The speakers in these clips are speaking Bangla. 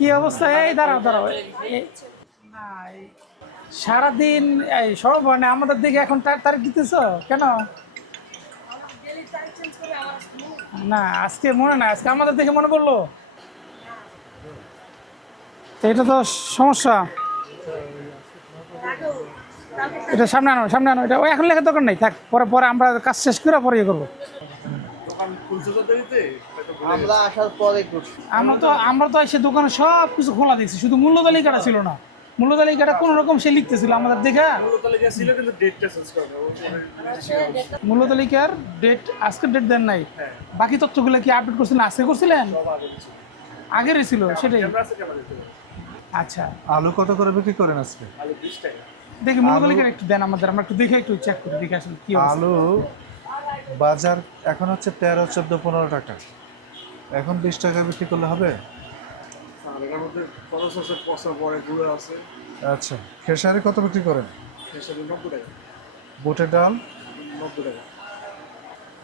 কি অবস্থা? এই দাঁড়াও দাঁড়াও না, সারাদিন এই সব মানে আমাদের দিকে এখন তারিখ দিতেছ কেন? না আজকে মনে না, আজকে আমাদের দেখে মনে পড়লো। তো এটা তো সমস্যা। এটা সামনে আনো এটা এখন লেখার দরকার নেই, থাক পরে পরে আমরা কাজ শেষ করে পরে ইয়ে করবো। আমরা আসার পরে আমরা তো এসে দোকানে সব কিছু খোলা দেখছি, শুধু মূল্য তালিকাটা ছিল না। মূল্য তালিকাটা কোনো রকম সে লিখতেছিল আমাদের দেখা। মূল্য তালিকার ডেট আজকের ডেট দেন নাই। বাকি তথ্যগুলো কি আপডেট করছিলেন? আজকে করছিলেন? আগেরই ছিল সেটাই। আচ্ছা আলু কত করে বিক্রি করেন আজকে? দেখি মূল্য তালিকার একটু দেন আমাদের, আমরা একটু দেখে একটু চেক করি দেখে আসলে কি অবস্থা। আলু বাজার এখন হচ্ছে 13, 14, 15 টাকা। এখন 20 টাকা বিক্রি করলে হবে? আচ্ছা, খেসারি কত বিক্রি করেন? বুটের ডাল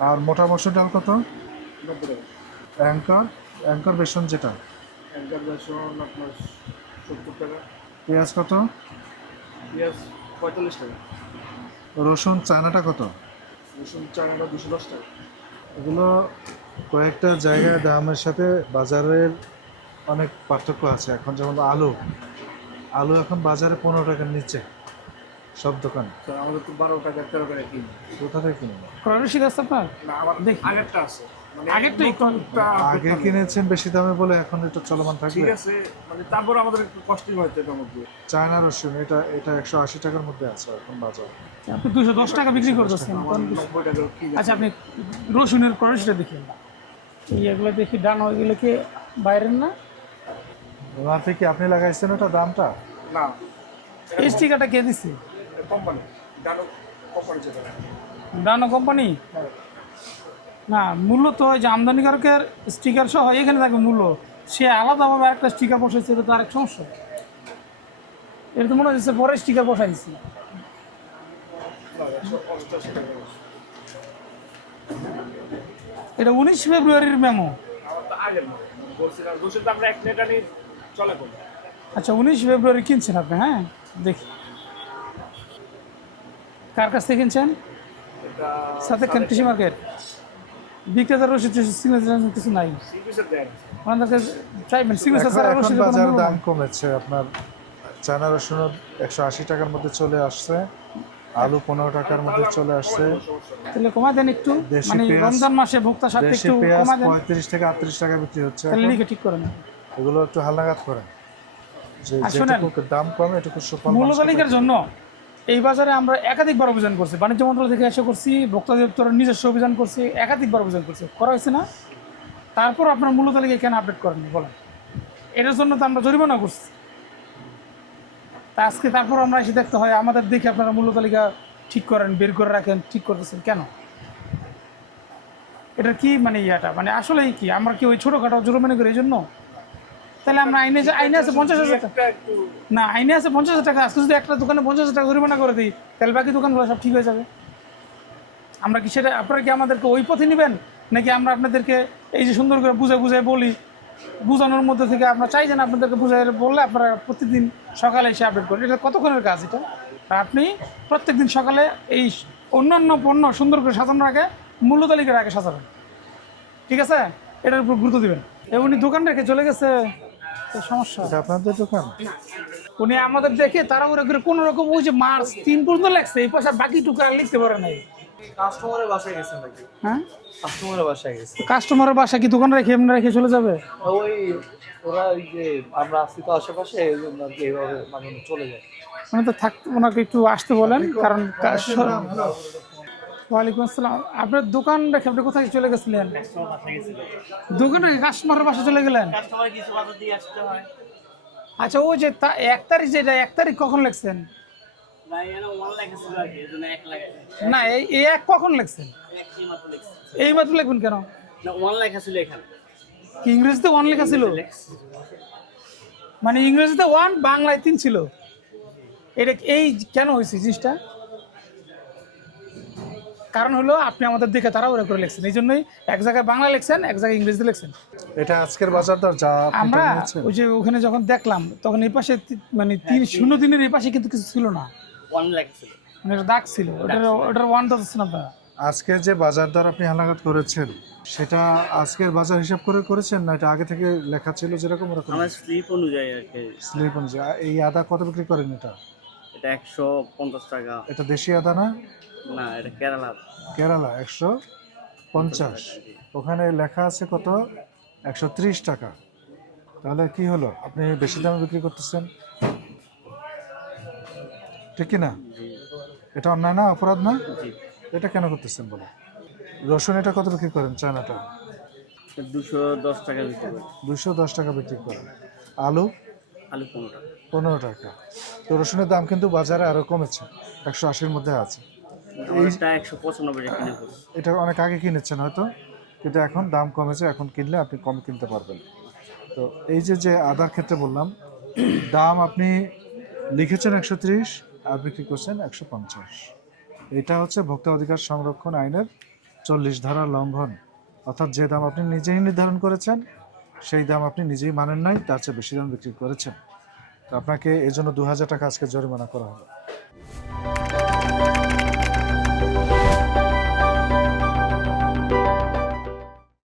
আর মোটা মসুর ডাল কত? অ্যাঙ্কর বেসন যেটা, পেঁয়াজ কত? রসুন চায়নাটা কত? এগুলো কয়েকটা জায়গায় দামের সাথে বাজারের অনেক পার্থক্য আছে। এখন যেমন আলু এখন বাজারে 15 টাকার নিচে সব দোকান। আমাদের তো 12 টাকা 13 টাকা কিনি। কোথা থেকে কিনবো? রসিদ আছে আপনার? না আমার দেখি আগেরটা আছে, মানে আগেরটাই আগে কিনেছেন বেশি দামে বলে এখন এটা চলমান থাকবে। ঠিক আছে, মানে তারপর আমাদের একটু কষ্টই হয়তো এটার মধ্যে। চায়না রসুন এটা 180 টাকার মধ্যে আছে এখন বাজার। আপনি 210 টাকা বিক্রি করতেছেন। 90 টাকা কিনে। আচ্ছা আপনি রসুনের ক্রসটা দেখেন, এগুলো দেখি ডান ওইগুলো কি বাইরের না? ওনার থেকে আপনি লাগাইছেন ওটা দামটা? না, এই স্টিকারটা কে দিচ্ছে? কোম্পানি ডানো কোম্পানি যেটা। ডানো কোম্পানি? না মূল্য তো ওই যে আমদানিকারকের স্টিকার সহ এখানে থাকবে মূল্য, সে আলাদাভাবে একটা স্টিকার বসাইছে, এটা তো আরেক সমস্যা। এটা তো মনে হচ্ছে পরে স্টিকার বসাই দিচ্ছি। এটা 19 ফেব্রুয়ারির মেমো। আমার তো আগের মনে বলছিলাম রসুন তো আমরা 1 লিটার নিয়ে চলে পড়ি। আচ্ছা 19 ফেব্রুয়ারি কিনছেন আপনি? হ্যাঁ দেখি কার কাছ থেকে কিনছেন? এটা সাথে কৃষি মার্কেট বিক্রেতার রসিদ সিগনেচার কিছু নাই, সিপিসের দেন। ওনাদেরকে চাইবেন সিগনেচার ছাড়া এখন রসিদ বাজার দাম কমেছে। আপনার চায়না রসুন 180 টাকার মধ্যে চলে আসছে, আলু 15 টাকার মধ্যে চলে আসছে। তাহলে কমায় দেন একটু, দেশি মানে পেঁয়াজ- রমজান মাসে ভোক্তা সাথে দেশি একটু পেঁয়াজ কমায় দেন, 35 থেকে 38 টাকা বিক্রি হচ্ছে তাহলে এখন। লিখে ঠিক করেন। এগুলো একটু হালনাগাদ করেন যে আর শোনেন, যেটুকু দাম কম এটুকু সুফল মূল্য মানুষকে তালিকার জন্য এই বাজারে আমরা একাধিকবার অভিযান করছি, বাণিজ্য মন্ত্রণালয় থেকে এসে করছি, ভোক্তা দপ্তরের নিজস্ব অভিযান করছি, একাধিকবার অভিযান করছি, করা হয়েছে না? তারপর আপনার মূল্য তালিকা কেন আপডেট করেননি বলেন? এটার জন্য তো আমরা জরিমানা করছি। তা আজকে তারপর আমরা এসে দেখতে হয় আমাদের দেখে আপনারা মূল্য তালিকা ঠিক করেন, বের করে রাখেন, ঠিক করতেছেন কেন? এটা কি মানে ইয়াটা মানে আসলেই কি আমরা কি ওই ছোটোখাটো জরিমানা করি এই জন্য? তাহলে আমরা আইনে আছে 50,000 টাকা, না আইনে আছে 50,000 টাকা, আজকে যদি একটা দোকানে 50,000 টাকা জরিমানা করে দিই তাহলে বাকি দোকানগুলো সব ঠিক হয়ে যাবে। আমরা কি সেটা, আপনারা কি আমাদেরকে ওই পথে নেবেন, নাকি আমরা আপনাদেরকে এই যে সুন্দর করে বুঝে বলি, বোঝানোর মধ্যে থেকে আপনারা চাই যেন আপনাদেরকে বুঝাই বললে আপনারা প্রতিদিন সকালে এসে আপডেট করেন? এটা কতক্ষণের কাজ এটা? আর আপনি প্রত্যেকদিন সকালে এই অন্যান্য পণ্য সুন্দর করে সাজানোর আগে মূল্য তালিকার আগে সাজাবেন, ঠিক আছে? এটার উপর গুরুত্ব দিবেন। উনি দোকান রেখে চলে গেছে, তো সমস্যা। এটা আপনাদের দোকান? উনি আমাদের দেখে তাড়াহুড়ো করে কোনো রকম ওই যে মার্চ 3 পর্যন্ত লাগছে, এই পয়সা বাকি টুকু আর লিখতে পারে নাই। কাস্টমারের বাসায় গেছে নাকি? হ্যাঁ কাস্টমারের বাসায় গেছে। কাস্টমারের বাসা কি দোকান রেখে এমনি রেখে চলে যাবে? ওই ওরা ওই যে আমরা আসছি তো আশেপাশে, এই জন্য আর কি এইভাবে মানে চলে যায়। মানে তো ওনাকে একটু আসতে বলেন, কারণ ওয়ালাইকুম আসসালাম। আপনার দোকান রেখে আপনি কোথায় চলে গেছিলেন? দোকান রেখে কাস্টমারের বাসা চলে গেলেন? আচ্ছা ওই যে 1 তারিখ, যেটা 1 তারিখ কখন লিখছেন? না এই 1 কখন লিখছেন? এই মাত্র লিখবেন কেন? কি ইংরেজিতে 1 লেখা ছিল? মানে ইংরেজিতে 1 বাংলায় 3 ছিল। এটা এই কেন হয়েছে জিনিসটা? কারণ হলো আপনি আমাদের দিকে তাড়াহুড়ো করে লিখছেন, এই জন্যই এক জায়গায় বাংলা লিখছেন, এক জায়গায় ইংরেজিতে লিখছেন। এটা আজকের বাজার দর যা আপনি আমরা নিয়েছেন। ওই যে ওখানে যখন দেখলাম তখন এই পাশে মানে 303 এই পাশে কিন্তু কিছু ছিল না, 1 লাখ ছিল। মানে একটা দাগ ছিল, ওটার ওয়ান দিচ্ছেন আপনারা। আজকে যে বাজার দর আপনি হালাকাত করেছেন সেটা আজকের বাজার হিসাব করে করেছেন না এটা আগে থেকে লেখা ছিল যেরকম ওরকম? আমার স্লিপ অনুযায়ী আর কি। স্লিপ অনুযায়ী। এই আদা কত বিক্রি করেন এটা? এটা 150 টাকা। এটা দেশি আদা না? না, এটা কেরালা। কেরালা 150। ওখানে লেখা আছে কত? 130 টাকা। তাহলে কি হলো, আপনি বেশি দামে বিক্রি করতেছেন, ঠিক কি না? জি এটা অন্যায় না, অপরাধ না? জি। এটা কেন করতেছেন বলো? রসুন এটা কত বিক্রি করেন চায়নাটা? 210 টাকা বিক্রি করে। 210 টাকা বিক্রি করেন। আলু আলু 15 টাকা। 15 টাকা। তো রসুনের দাম কিন্তু বাজারে আরও কমেছে, 180-র মধ্যে আছে। আমারটা 195 টাকা কিনে পড়ছে। এটা অনেক আগে কিনেছেন হয়তো, কিন্তু এখন দাম কমেছে, এখন কিনলে আপনি কম কিনতে পারবেন। তো এই যে আদার ক্ষেত্রে বললাম, দাম আপনি লিখেছেন 130 আর বিক্রি করছেন 150। এটা হচ্ছে ভোক্তা অধিকার সংরক্ষণ আইনের 40 ধারা লঙ্ঘন। অর্থাৎ যে দাম আপনি নিজেই নির্ধারণ করেছেন সেই দাম আপনি নিজেই মানেন নাই, তার চেয়ে বেশি দাম বিক্রি করেছেন। তো আপনাকে এই জন্য 2000 টাকা আজকে জরিমানা করা হলো।